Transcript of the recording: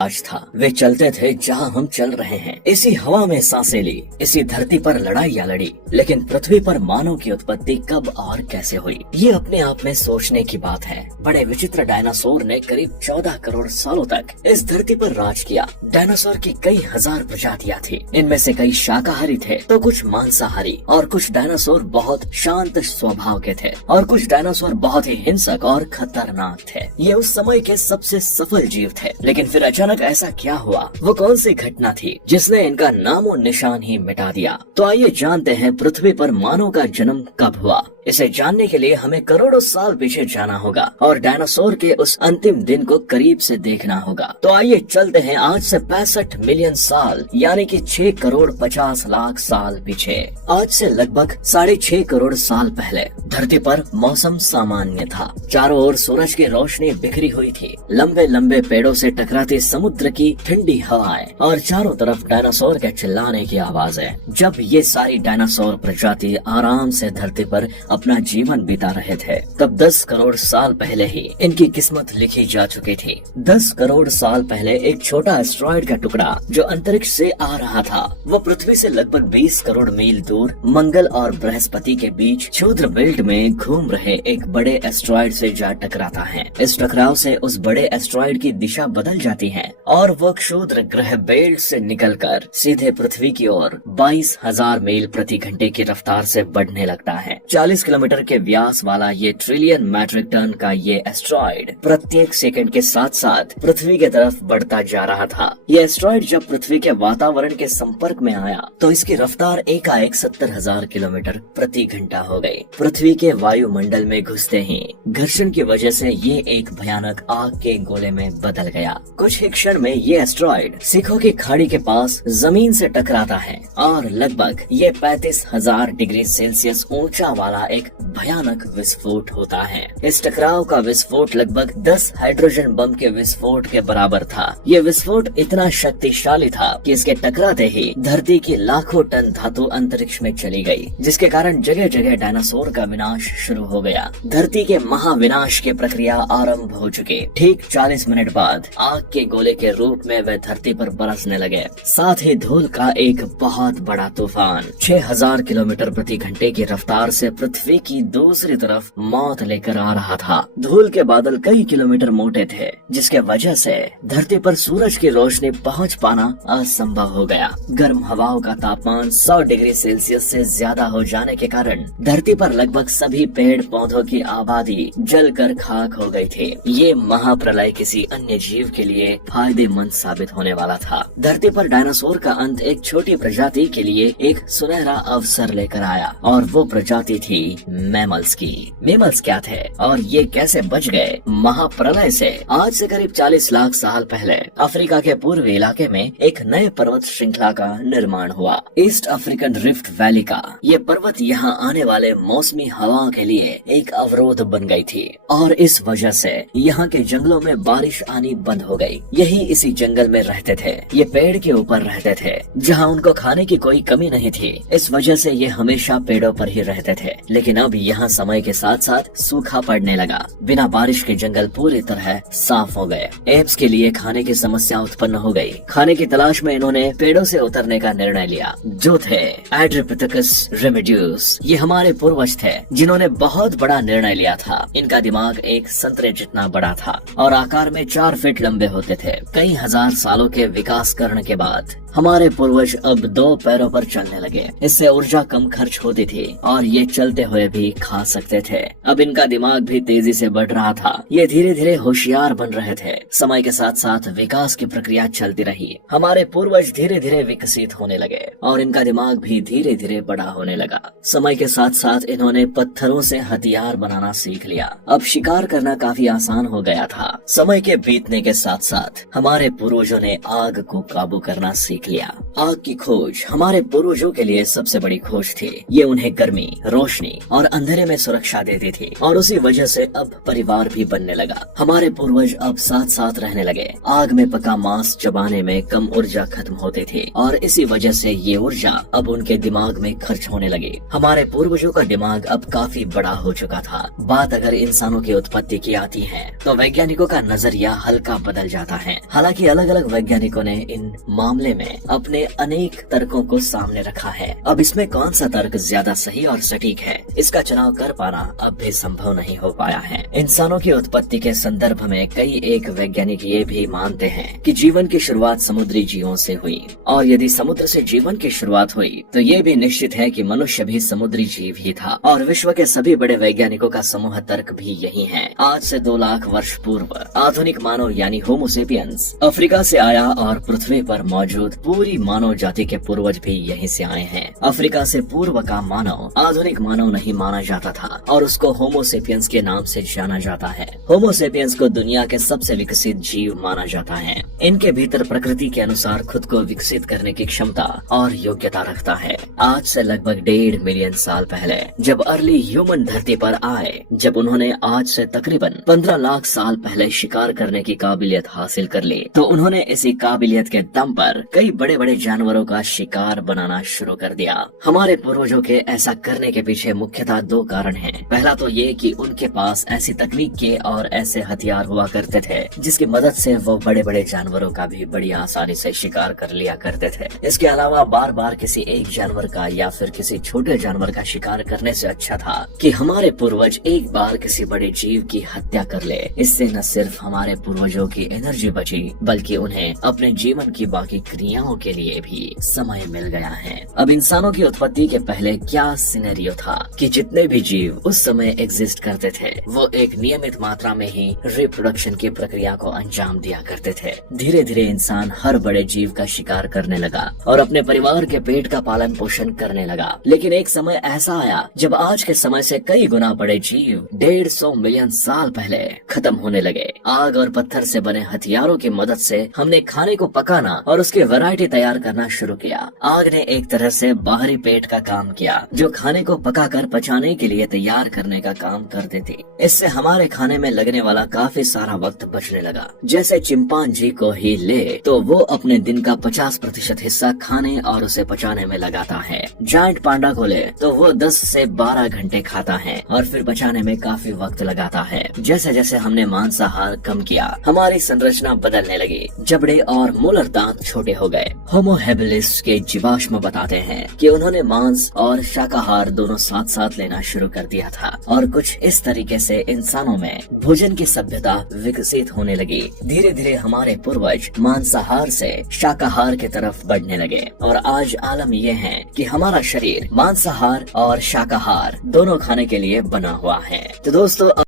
आज था। वे चलते थे जहां हम चल रहे हैं, इसी हवा में सांसें ली, इसी धरती पर लड़ाइयाँ लड़ी। लेकिन पृथ्वी पर मानव की उत्पत्ति कब और कैसे हुई, ये अपने आप में सोचने की बात है। बड़े विचित्र डायनासोर ने करीब 14 करोड़ सालों तक इस धरती पर राज किया। डायनासोर की कई हजार प्रजातियां थी। इनमें से कई शाकाहारी थे तो कुछ मांसाहारी, और कुछ डायनासोर बहुत शांत स्वभाव के थे, और कुछ डायनासोर बहुत ही हिंसक और खतरनाक थे। ये उस समय के सबसे सफल जीव थे। लेकिन फिर अचानक ऐसा क्या हुआ, वो कौन सी घटना थी जिसने इनका नामो निशान ही मिटा दिया। तो आइए जानते हैं पृथ्वी पर मानव का जन्म कब हुआ। इसे जानने के लिए हमें करोड़ों साल पीछे जाना होगा और डायनासोर के उस अंतिम दिन को करीब से देखना होगा। तो आइए चलते हैं आज से 65 मिलियन साल यानी कि 6 करोड़ 50 लाख साल पीछे। आज से लगभग 6.5 करोड़ साल पहले धरती पर मौसम सामान्य था। चारों ओर सूरज की रोशनी बिखरी हुई थी। लंबे लंबे पेड़ों से टकराती समुद्र की ठंडी हवाएं और चारों तरफ डायनासोर के चिल्लाने की आवाजें। जब ये सारी डायनासोर प्रजाति आराम से धरती पर अपना जीवन बिता रहे थे, तब 10 करोड़ साल पहले ही इनकी किस्मत लिखी जा चुकी थी। 10 करोड़ साल पहले एक छोटा एस्ट्रॉयड का टुकड़ा जो अंतरिक्ष से आ रहा था, वो पृथ्वी से लगभग 20 करोड़ मील दूर मंगल और बृहस्पति के बीच क्षुद्र बेल्ट में घूम रहे एक बड़े एस्ट्रॉयड से जा टकराता है। इस टकराव से उस बड़े एस्ट्रॉयड की दिशा बदल जाती है और वो क्षुद्र ग्रह बेल्ट से निकलकर सीधे पृथ्वी की ओर 22,000 मील प्रति घंटे की रफ्तार से बढ़ने लगता है। 40 किलोमीटर के व्यास वाला ये ट्रिलियन मैट्रिक टन का ये एस्ट्रॉयड प्रत्येक सेकंड के साथ साथ पृथ्वी की तरफ बढ़ता जा रहा था। ये एस्ट्रॉयड जब पृथ्वी के वातावरण के संपर्क में आया तो इसकी रफ्तार एकाएक 70,000 किलोमीटर प्रति घंटा हो गई। पृथ्वी के वायुमंडल में घुसते ही घर्षण की वजह से ये एक भयानक आग के गोले में बदल गया। कुछ ही क्षण में ये एस्ट्रॉयड सिखों की खाड़ी के पास जमीन से टकराता है और लगभग ये 35,000 डिग्री सेल्सियस ऊंचा वाला एक भयानक विस्फोट होता है। इस टकराव का विस्फोट लगभग 10 हाइड्रोजन बम के विस्फोट के बराबर था। ये विस्फोट इतना शक्तिशाली था कि इसके टकराते ही धरती की लाखों टन धातु अंतरिक्ष में चली गई, जिसके कारण जगह जगह डायनासोर का विनाश शुरू हो गया। धरती के महाविनाश की प्रक्रिया आरंभ हो चुकी। ठीक 40 मिनट बाद आग के गोले के रूप में वे धरती पर बरसने लगे। साथ ही धूल का एक बहुत बड़ा तूफान 6,000 किलोमीटर प्रति घंटे की रफ्तार से पृथ्वी की दूसरी तरफ मौत लेकर आ रहा था। धूल के बादल कई किलोमीटर मोटे थे, जिसके वजह से धरती पर सूरज की रोशनी पहुंच पाना असंभव हो गया। गर्म हवाओं का तापमान 100 डिग्री सेल्सियस से ज्यादा हो जाने के कारण धरती पर लगभग सभी पेड़ पौधों की आबादी जलकर खाक हो गई थी। ये महाप्रलय किसी अन्य जीव के लिए फायदेमंद साबित होने वाला था। धरती पर डायनासोर का अंत एक छोटी प्रजाति के लिए एक सुनहरा अवसर लेकर आया, और वो प्रजाति थी मैमल्स की। मैमल्स क्या थे और ये कैसे बच गए महाप्रलय से? आज से करीब 40 लाख साल पहले अफ्रीका के पूर्वी इलाके में एक नए पर्वत श्रृंखला का निर्माण हुआ, ईस्ट अफ्रीकन रिफ्ट वैली का। ये पर्वत यहाँ आने वाले मौसमी हवाओं के लिए एक अवरोध बन गई थी, और इस वजह से यहाँ के जंगलों में बारिश आनी बंद हो गई। यही इसी जंगल में रहते थे। ये पेड़ के ऊपर रहते थे जहाँ उनको खाने की कोई कमी नहीं थी। इस वजह से ये हमेशा पेड़ों पर ही रहते थे। लेकिन अब यहाँ समय के साथ साथ सूखा पड़ने लगा। बिना बारिश के जंगल पूरी तरह साफ हो गए। एप्स के लिए खाने की समस्या उत्पन्न हो गई। खाने की तलाश में इन्होंने पेड़ों से उतरने का निर्णय लिया, जो थे एड्रिपिथेकस रेमिड्यूस। ये हमारे पूर्वज थे जिन्होंने बहुत बड़ा निर्णय लिया था। इनका दिमाग एक संतरे जितना बड़ा था और आकार में 4 फीट लंबे होते थे। कई हजार सालों के विकास करने के बाद हमारे पूर्वज अब 2 पैरों पर चलने लगे। इससे ऊर्जा कम खर्च होती थी और ये चलते हुए भी खा सकते थे। अब इनका दिमाग भी तेजी से बढ़ रहा था। ये धीरे धीरे होशियार बन रहे थे। समय के साथ साथ विकास की प्रक्रिया चलती रही। हमारे पूर्वज धीरे धीरे विकसित होने लगे और इनका दिमाग भी धीरे धीरे बड़ा होने लगा। समय के साथ साथ इन्होंने पत्थरों से हथियार बनाना सीख लिया। अब शिकार करना काफी आसान हो गया था। समय के बीतने के साथ साथ हमारे पूर्वजों ने आग को काबू करना सीख लिया। आग की खोज हमारे पूर्वजों के लिए सबसे बड़ी खोज थी। ये उन्हें गर्मी, रोशनी और अंधेरे में सुरक्षा देती थी और उसी वजह से अब परिवार भी बनने लगा। हमारे पूर्वज अब साथ साथ रहने लगे। आग में पका मांस चबाने में कम ऊर्जा खत्म होती थी और इसी वजह से ये ऊर्जा अब उनके दिमाग में खर्च होने लगी। हमारे पूर्वजों का दिमाग अब काफी बड़ा हो चुका था। बात अगर इंसानों की उत्पत्ति की आती है तो वैज्ञानिकों का नजरिया हल्का बदल जाता है। हालांकि अलग अलग वैज्ञानिकों ने इन मामले में अपने अनेक तर्कों को सामने रखा है। अब इसमें कौन सा तर्क ज्यादा सही और सटीक है, इसका चुनाव कर पाना अब भी संभव नहीं हो पाया है। इंसानों की उत्पत्ति के संदर्भ में कई एक वैज्ञानिक ये भी मानते हैं कि जीवन की शुरुआत समुद्री जीवों से हुई और यदि समुद्र से जीवन की शुरुआत हुई तो ये भी निश्चित है कि मनुष्य भी समुद्री जीव ही था। और विश्व के सभी बड़े वैज्ञानिकों का समूह तर्क भी यही है। आज से 2 लाख वर्ष पूर्व आधुनिक मानव यानी होमो सेपियंस अफ्रीका से आया और पृथ्वी पर मौजूद पूरी मानव जाति के पूर्वज भी यहीं से आए हैं। अफ्रीका से पूर्व का मानव आधुनिक मानव नहीं माना जाता था और उसको होमो सेपियंस के नाम से जाना जाता है। होमो सेपियंस को दुनिया के सबसे विकसित जीव माना जाता है। इनके भीतर प्रकृति के अनुसार खुद को विकसित करने की क्षमता और योग्यता रखता है। आज से लगभग 1.5 मिलियन साल पहले जब अर्ली ह्यूमन धरती पर आए, जब उन्होंने आज से तकरीबन 15 लाख साल पहले शिकार करने की काबिलियत हासिल कर ली, तो उन्होंने इसी काबिलियत के दम पर कई बड़े बड़े जानवरों का शिकार बनाना शुरू कर दिया। हमारे पूर्वजों के ऐसा करने के पीछे मुख्यतः 2 कारण हैं। पहला तो ये कि उनके पास ऐसी तकनीक के और ऐसे हथियार हुआ करते थे जिसकी मदद से वो बड़े बड़े जानवरों का भी बड़ी आसानी से शिकार कर लिया करते थे। इसके अलावा बार बार किसी एक जानवर का या फिर किसी छोटे जानवर का शिकार करने से अच्छा था कि हमारे पूर्वज एक बार किसी बड़े जीव की हत्या कर ले। इससे न सिर्फ हमारे पूर्वजों की एनर्जी बची बल्कि उन्हें अपने जीवन की बाकी क्रियाओं के लिए भी समय मिल गया है। अब इंसानों की उत्पत्ति के पहले क्या सिनेरियो था कि जितने भी जीव उस समय एग्जिस्ट करते थे वो एक नियमित मात्रा में ही रिप्रोडक्शन की प्रक्रिया को अंजाम दिया करते थे। धीरे धीरे इंसान हर बड़े जीव का शिकार करने लगा और अपने परिवार के पेट का पालन पोषण करने लगा। लेकिन एक समय ऐसा आया जब आज के समय से कई गुना बड़े जीव 150 मिलियन साल पहले खत्म होने लगे। आग और पत्थर से बने हथियारों की मदद से हमने खाने को पकाना और उसकी वैरायटी तैयार करना शुरू किया। आग ने एक तरह से बाहरी पेट का काम किया जो खाने को पकाकर पचाने के लिए तैयार करने का काम कर देती। इससे हमारे खाने में लगने वाला काफी सारा वक्त बचने लगा। जैसे चिंपांजी को ही ले तो वो अपने दिन का 50% हिस्सा खाने और उसे पचाने में लगाता है। जायंट पांडा को ले तो वो 10 से 12 घंटे खाता है और फिर पचाने में काफी वक्त लगाता है। जैसे जैसे हमने मांसाहार कम किया हमारी संरचना बदलने लगी। जबड़े और मोलर दांत छोटे हो गए। होमो हैबिलिस के जीवाश्म बताते हैं कि उन्होंने मांस और शाकाहार दोनों साथ साथ लेना शुरू कर दिया था और कुछ इस तरीके से इंसानों में भोजन की सभ्यता विकसित होने लगी। धीरे धीरे हमारे पूर्वज मांसाहार से शाकाहार की तरफ बढ़ने लगे और आज आलम यह है कि हमारा शरीर मांसाहार और शाकाहार दोनों खाने के लिए बना हुआ है। तो दोस्तों